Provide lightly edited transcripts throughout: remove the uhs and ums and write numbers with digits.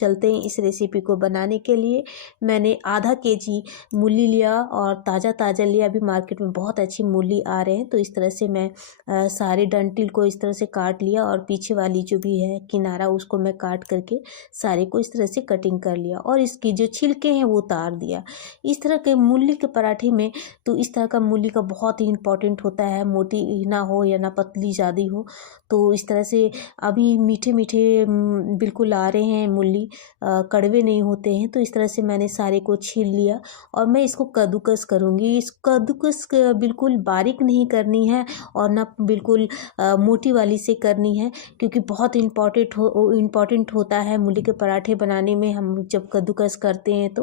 चलते हैं इस रेसिपी को बनाने के लिए। मैंने आधा केजी मूली लिया और ताज़ा ताज़ा लिया। अभी मार्केट में बहुत अच्छी मूली आ रहे हैं, तो इस तरह से मैं सारे डंठल को इस तरह से काट लिया और पीछे वाली जो भी है किनारा उसको मैं काट करके सारे को इस तरह से कटिंग कर लिया और इसकी जो छिलके हैं वो उतार दिया। इस तरह के मूली के पराठे में तो इस तरह का मूली का बहुत ही इम्पोर्टेंट होता है, मोटी ना हो या ना पतली ज़्यादा हो। तो इस तरह से अभी मीठे मीठे बिल्कुल आ रहे हैं मूली, कड़वे नहीं होते हैं। तो इस तरह से मैंने सारे को छील लिया और मैं इसको कद्दूकस करूँगी। इस कद्दूकस बिल्कुल बारीक नहीं करनी है और ना बिल्कुल मोटी वाली से करनी है, क्योंकि बहुत इम्पॉर्टेंट होता है मूली के पराठे बनाने में हम जब कद्दूकस करते हैं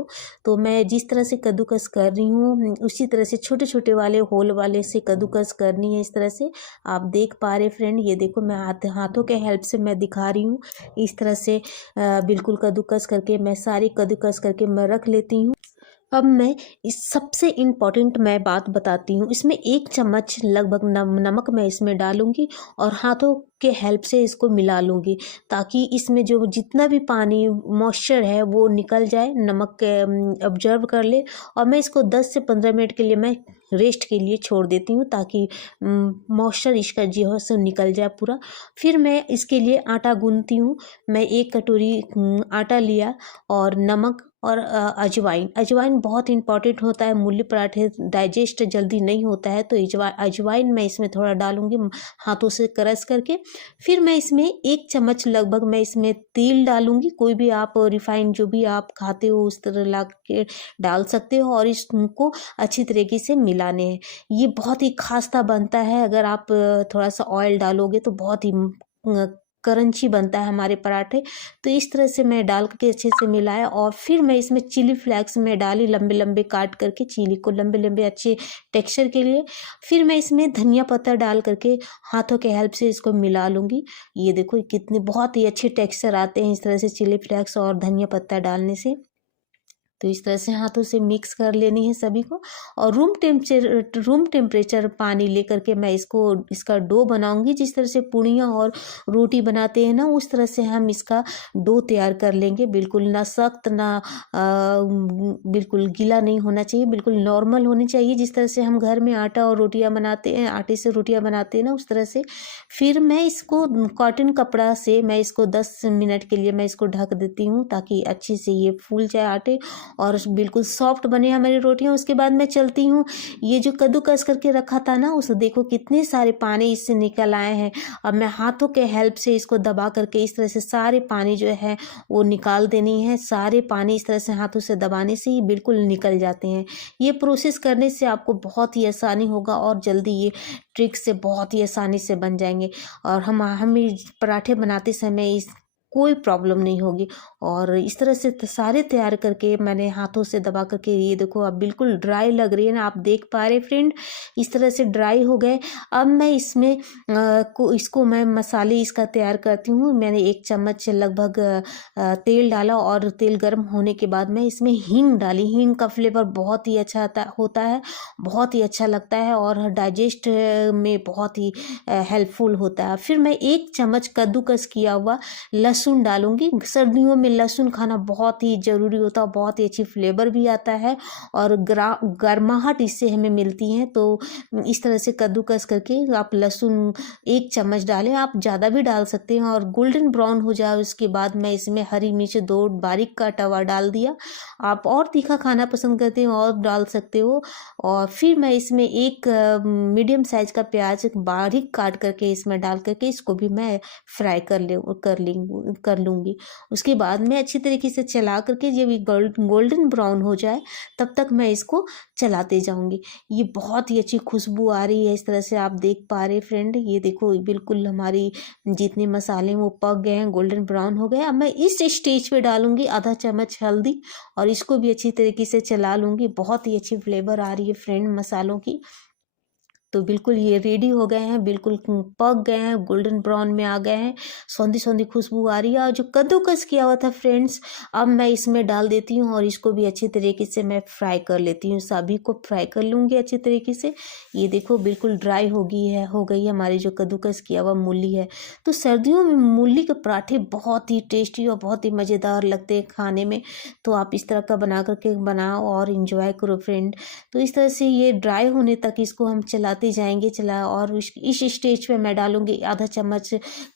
तो मैं जिस तरह से कद्दूकस कर रही हूँ उसी तरह से छोटे छोटे वाले होल वाले से कद्दूकस करनी है। इस तरह से आप देख पा रहे फ्रेंड, ये देखो मैं हाथों के हेल्प से मैं दिखा रही हूँ। इस तरह से बिल्कुल कद्दूकस करके मैं सारी कद्दूकस करके मैं रख लेती हूँ। अब मैं इस सबसे इम्पॉर्टेंट मैं बात बताती हूँ। इसमें 1 चम्मच लगभग नमक मैं इसमें डालूँगी और हाथों के हेल्प से इसको मिला लूँगी, ताकि इसमें जो जितना भी पानी मॉइस्चर है वो निकल जाए, नमक के ऑब्जर्व कर ले। और मैं इसको 10 से 15 मिनट के लिए मैं रेस्ट के लिए छोड़ देती हूँ, ताकि मॉइस्चर इसका जो है सो निकल जाए पूरा। फिर मैं इसके लिए आटा गूँथती हूँ। मैं 1 कटोरी आटा लिया और नमक और अजवाइन बहुत इंपॉर्टेंट होता है। मूली पराठे डाइजेस्ट जल्दी नहीं होता है, तो अजवाइन मैं इसमें थोड़ा डालूंगी हाथों से क्रश करके। फिर मैं इसमें 1 चम्मच लगभग मैं इसमें तेल डालूंगी। कोई भी आप रिफाइंड जो भी आप खाते हो उस तरह ला के डाल सकते हो और इसको अच्छी तरीके से मिलाने हैं। ये बहुत ही खास्ता बनता है। अगर आप थोड़ा सा ऑयल डालोगे तो बहुत ही क्रंची बनता है हमारे पराठे। तो इस तरह से मैं डाल के अच्छे से मिलाया और फिर मैं इसमें चिली फ्लेक्स में डाली, लंबे लंबे काट करके चिली को लंबे लंबे अच्छे टेक्सचर के लिए। फिर मैं इसमें धनिया पत्ता डाल करके हाथों के हेल्प से इसको मिला लूँगी। ये देखो कितने बहुत ही अच्छे टेक्सचर आते हैं इस तरह से चिली फ्लेक्स और धनिया पत्ता डालने से। तो इस तरह से हाथों से मिक्स कर लेनी है सभी को और रूम टेम्परेचर पानी लेकर के मैं इसका डो बनाऊंगी। जिस तरह से पूड़ियाँ और रोटी बनाते हैं ना, उस तरह से हम इसका डो तैयार कर लेंगे। बिल्कुल ना सख्त ना बिल्कुल गीला नहीं होना चाहिए, बिल्कुल नॉर्मल होनी चाहिए। जिस तरह से हम घर में आटा और रोटियां बनाते हैं, आटे से रोटियां बनाते हैं ना, उस तरह से। फिर मैं इसको कॉटन कपड़ा से मैं इसको 10 मिनट के लिए मैं इसको ढक देती हूँ, ताकि अच्छे से ये फूल जाए आटे और बिल्कुल सॉफ्ट बने हमारी रोटियां। उसके बाद मैं चलती हूँ, ये जो कद्दूकस करके रखा था ना, उस देखो कितने सारे पानी इससे निकल आए हैं। अब मैं हाथों के हेल्प से इसको दबा करके इस तरह से सारे पानी जो है वो निकाल देनी है। सारे पानी इस तरह से हाथों से दबाने से ही बिल्कुल निकल जाते हैं। ये प्रोसेस करने से आपको बहुत ही आसानी होगा और जल्दी ये ट्रिक से बहुत ही आसानी से बन जाएंगे और हम पराठे बनाते समय इस कोई प्रॉब्लम नहीं होगी। और इस तरह से सारे तैयार करके मैंने हाथों से दबा करके, ये देखो अब बिल्कुल ड्राई लग रही है ना, आप देख पा रहे फ्रेंड, इस तरह से ड्राई हो गए। अब मैं इसमें इसको मैं मसाले इसका तैयार करती हूँ। मैंने 1 चम्मच लगभग तेल डाला और तेल गर्म होने के बाद मैं इसमें हींग डाली। हींग का फ्लेवर बहुत ही अच्छा होता है, बहुत ही अच्छा लगता है और डाइजेस्ट में बहुत ही हेल्पफुल होता है। फिर मैं 1 चम्मच कद्दूकस किया हुआ लहसुन डालूंगी। सर्दियों में लहसुन खाना बहुत ही ज़रूरी होता है, बहुत ही अच्छी फ्लेवर भी आता है और गर्माहट इससे हमें मिलती है। तो इस तरह से कद्दूकस करके आप लहसुन 1 चम्मच डालें, आप ज़्यादा भी डाल सकते हैं और गोल्डन ब्राउन हो जाए उसके बाद मैं इसमें हरी मिर्च 2 बारीक काटा हुआ डाल दिया। आप और तीखा खाना पसंद करते हो और डाल सकते हो। और फिर मैं इसमें 1 मीडियम साइज का प्याज बारीक काट करके इसमें डाल करके इसको भी मैं फ्राई कर लूँगी। उसके बाद में अच्छी तरीके से चला करके जब ये गोल्डन ब्राउन हो जाए तब तक मैं इसको चलाते जाऊंगी। ये बहुत ही अच्छी खुशबू आ रही है, इस तरह से आप देख पा रहे फ्रेंड। ये देखो बिल्कुल हमारी जितने मसाले हैं वो पक गए हैं, गोल्डन ब्राउन हो गए। अब मैं इस स्टेज पे डालूंगी आधा चम्मच हल्दी और इसको भी अच्छी तरीके से चला लूँगी। बहुत ही अच्छी फ्लेवर आ रही है फ्रेंड मसालों की। तो बिल्कुल ये रेडी हो गए हैं, बिल्कुल पक गए हैं, गोल्डन ब्राउन में आ गए हैं, सौंधी सौंधी खुशबू आ रही है। और जो कद्दूकस किया हुआ था फ्रेंड्स, अब मैं इसमें डाल देती हूँ और इसको भी अच्छी तरीके से मैं फ्राई कर लेती हूँ। सभी को फ्राई कर लूँगी अच्छी तरीके से। ये देखो बिल्कुल ड्राई हो गई है हमारी जो कद्दूकस किया हुआ मूली है। तो सर्दियों में मूली के पराठे बहुत ही टेस्टी और बहुत ही मज़ेदार लगते हैं खाने में। तो आप इस तरह का बना करके बनाओ और इन्जॉय करो फ्रेंड। तो इस तरह से ये ड्राई होने तक इसको हम चलाते जाएंगे और इस स्टेज पे मैं डालूंगी आधा चम्मच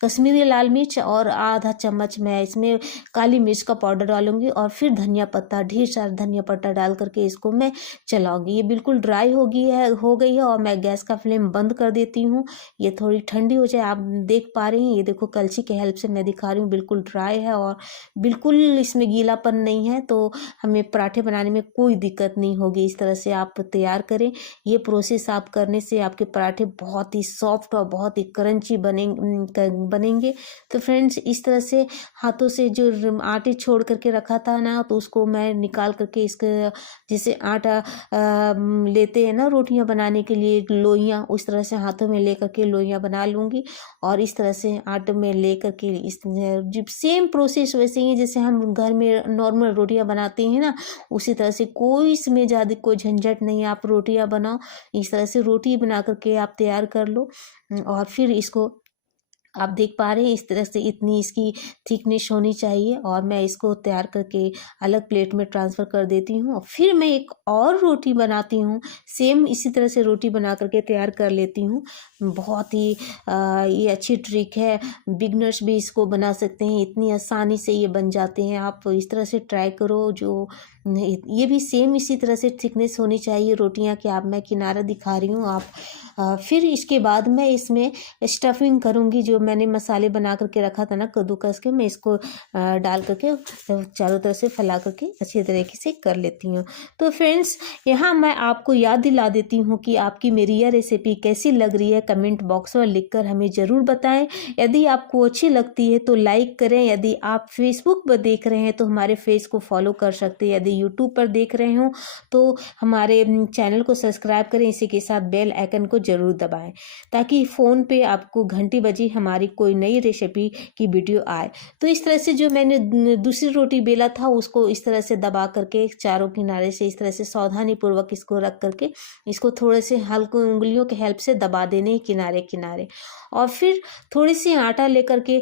कश्मीरी लाल मिर्च और आधा चम्मच मैं इसमें काली मिर्च का पाउडर डालूंगी और फिर धनिया पत्ता, ढेर सारा धनिया पत्ता डाल करके इसको मैं चलाऊंगी। ये बिल्कुल ड्राई हो गई है और मैं गैस का फ्लेम बंद कर देती हूँ। ये थोड़ी ठंडी हो जाए। आप देख पा रहे हैं, ये देखो कलछी के हेल्प से मैं दिखा रही हूँ, बिल्कुल ड्राई है और बिल्कुल इसमें गीलापन नहीं है। तो हमें पराठे बनाने में कोई दिक्कत नहीं होगी। इस तरह से आप तैयार करें। ये प्रोसेस आप करने से आपके पराठे बहुत ही सॉफ्ट और बहुत ही क्रंची बनेंगे। तो फ्रेंड्स इस तरह से हाथों से जो आटे छोड़ करके रखा था ना, तो उसको मैं निकाल करके इसके जैसे आटा लेते हैं ना रोटियां बनाने के लिए लोइयां, उस तरह से हाथों में ले करके लोइयां बना लूँगी। और इस तरह से आटे में ले करके इस जब सेम प्रोसेस वैसे ही जैसे हम घर में नॉर्मल रोटियां बनाते हैं ना, उसी तरह से कोई इसमें ज़्यादा कोई झंझट नहीं है। आप रोटियां बनाओ, इस तरह से रोटी बना करके आप तैयार कर लो। और फिर इसको आप देख पा रहे हैं इस तरह से इतनी इसकी थिकनेस होनी चाहिए। और मैं इसको तैयार करके अलग प्लेट में ट्रांसफ़र कर देती हूँ। और फिर मैं एक और रोटी बनाती हूँ, सेम इसी तरह से रोटी बना करके तैयार कर लेती हूँ। बहुत ही ये अच्छी ट्रिक है, बिगनर्स भी इसको बना सकते हैं, इतनी आसानी से ये बन जाते हैं। आप इस तरह से ट्राई करो। जो ये भी सेम इसी तरह से थिकनेस होनी चाहिए रोटियां कि आप मैं किनारा दिखा रही हूँ आप। फिर इसके बाद मैं इसमें स्टफिंग करूँगी। जो मैंने मसाले बना करके रखा था ना कद्दूकस के, मैं इसको डाल करके चारों तरफ से फैला करके अच्छी तरीके से कर लेती हूँ। तो फ्रेंड्स यहाँ मैं आपको याद दिला देती हूँ कि आपकी मेरी यह रेसिपी कैसी लग रही है, कमेंट बॉक्स में लिखकर हमें ज़रूर बताएं। यदि आपको अच्छी लगती है तो लाइक करें। यदि आप फेसबुक पर देख रहे हैं तो हमारे पेज को फॉलो कर सकते हैं। यदि यूट्यूब पर देख रहे हो तो हमारे चैनल को सब्सक्राइब करें। इसी के साथ बेल आइकन को ज़रूर दबाएं ताकि फ़ोन पे आपको घंटी बजी हमारी कोई नई रेसिपी की वीडियो आए। तो इस तरह से जो मैंने दूसरी रोटी बेला था उसको इस तरह से दबा करके चारों किनारे से इस तरह से सावधानी पूर्वक इसको रख करके इसको थोड़े से हल्के उंगलियों के हेल्प से दबा देने किनारे किनारे। और फिर थोड़ी सी आटा लेकर के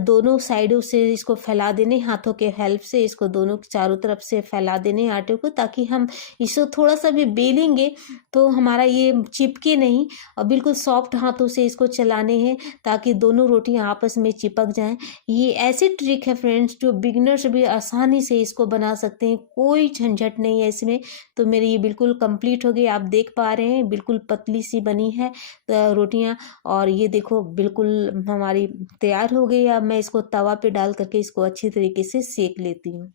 दोनों साइडों से इसको फैला देने, हाथों के हेल्प से इसको दोनों चारों तरफ से फैला देने आटे को, ताकि हम इसको थोड़ा सा भी बेलेंगे तो हमारा ये चिपके नहीं। और बिल्कुल सॉफ्ट हाथों से इसको चलाने हैं ताकि दोनों रोटियां आपस में चिपक जाएं। ये ऐसी ट्रिक है फ्रेंड्स जो बिगिनर्स भी आसानी से इसको बना सकते हैं, कोई झंझट नहीं है इसमें। तो मेरी ये बिल्कुल कंप्लीट हो गई। आप देख पा रहे हैं बिल्कुल पतली सी बनी है रोटियां। और ये देखो बिल्कुल हमारी तैयार हो गई। अब मैं इसको तवा पे डाल करके इसको अच्छी तरीके से सेक लेती हूँ।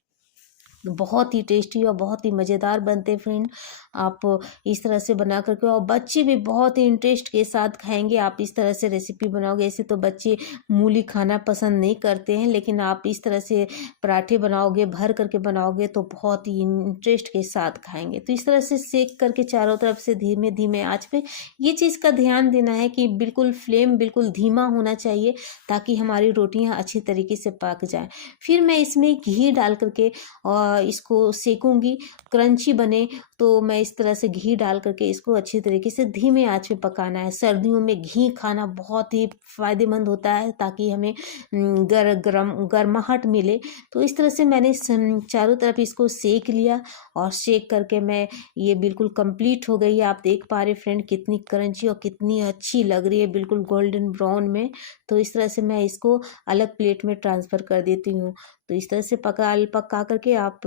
बहुत ही टेस्टी और बहुत ही मज़ेदार बनते हैं फ्रेंड। आप इस तरह से बना करके, और बच्चे भी बहुत ही इंटरेस्ट के साथ खाएंगे। आप इस तरह से रेसिपी बनाओगे, ऐसे तो बच्चे मूली खाना पसंद नहीं करते हैं, लेकिन आप इस तरह से पराठे बनाओगे, भर करके बनाओगे तो बहुत ही इंटरेस्ट के साथ खाएंगे। तो इस तरह से सेक करके चारों तरफ से धीमे धीमे आँच पे, ये चीज़ का ध्यान देना है कि बिल्कुल फ्लेम बिल्कुल धीमा होना चाहिए ताकि हमारी रोटियाँ अच्छी तरीके से पक जाएँ। फिर मैं इसमें घी डाल करके और इसको सेकूंगी, क्रंची बने। तो मैं इस तरह से घी डाल करके इसको अच्छी तरीके से धीमे आंच पे पकाना है। सर्दियों में घी खाना बहुत ही फ़ायदेमंद होता है ताकि हमें गर्माहट मिले। तो इस तरह से मैंने चारों तरफ इसको सेक लिया और सेक करके मैं ये बिल्कुल कंप्लीट हो गई है। आप देख पा रहे फ्रेंड कितनी क्रंची और कितनी अच्छी लग रही है, बिल्कुल गोल्डन ब्राउन में। तो इस तरह से मैं इसको अलग प्लेट में ट्रांसफ़र कर देती हूँ। तो इस तरह से पका करके आप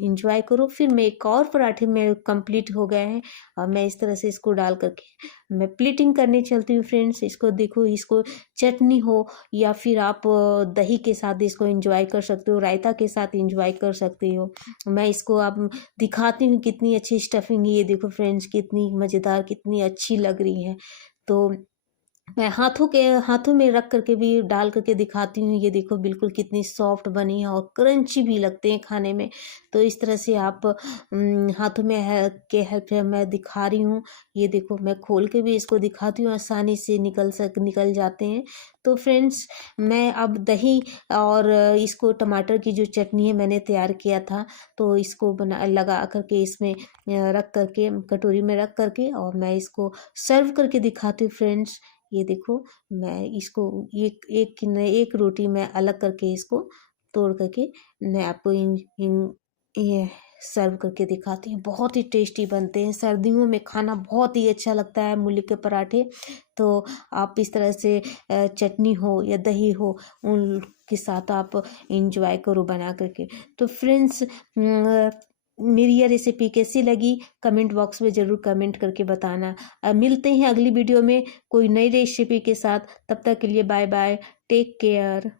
इंजॉय करो। फिर मैं एक और पराठे में कंप्लीट हो गए हैं और मैं इस तरह से इसको डाल करके मैं प्लेटिंग करने चलती हूँ फ्रेंड्स। इसको देखो, इसको चटनी हो या फिर आप दही के साथ इसको इंजॉय कर सकते हो, रायता के साथ इंजॉय कर सकते हो। मैं इसको अब दिखाती हूँ कितनी अच्छी स्टफिंग है। ये देखो फ्रेंड्स कितनी मज़ेदार, कितनी अच्छी लग रही है। तो मैं हाथों में रख करके भी डाल करके दिखाती हूँ। ये देखो बिल्कुल कितनी सॉफ्ट बनी है और क्रंची भी लगते हैं खाने में। तो इस तरह से आप हाथों में के हेल्प से मैं दिखा रही हूँ। ये देखो मैं खोल के भी इसको दिखाती हूँ, आसानी से निकल जाते हैं। तो फ्रेंड्स, मैं अब दही और इसको टमाटर की जो चटनी है मैंने तैयार किया था, तो इसको बना लगा करके इसमें रख करके कटोरी में रख करके और मैं इसको सर्व करके दिखाती हूँ फ्रेंड्स। ये देखो मैं इसको एक रोटी मैं अलग करके इसको तोड़ करके मैं आपको ये सर्व करके दिखाती हूँ। बहुत ही टेस्टी बनते हैं, सर्दियों में खाना बहुत ही अच्छा लगता है मूली के पराठे। तो आप इस तरह से चटनी हो या दही हो उनके साथ आप इंजॉय करो बना करके। तो फ्रेंड्स, मेरी यह रेसिपी कैसी लगी कमेंट बॉक्स में ज़रूर कमेंट करके बताना। मिलते हैं अगली वीडियो में कोई नई रेसिपी के साथ। तब तक के लिए बाय बाय, टेक केयर।